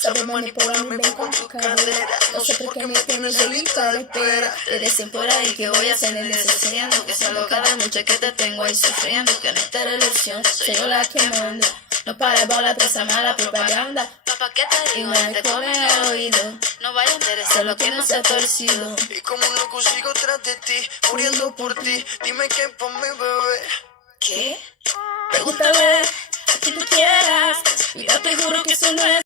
Sabes manipularme bien con tu cadera. No sé por qué me tienes solita de espera. Te dicen por ahí que voy a hacer el deshaciendo, que salgo cada noche que te tengo ahí sufriendo, que en esta relación soy yo la que manda. No pares bola de esa mala propaganda. Papá, ¿qué te digo? No te come el oído. No vaya a interesar lo que no se ha torcido. Y como un loco sigo tras de ti, muriendo por ti. Dime qué por mi bebé. ¿Qué? Pregúntale a quien tú quieras. Mira, te juro que eso no es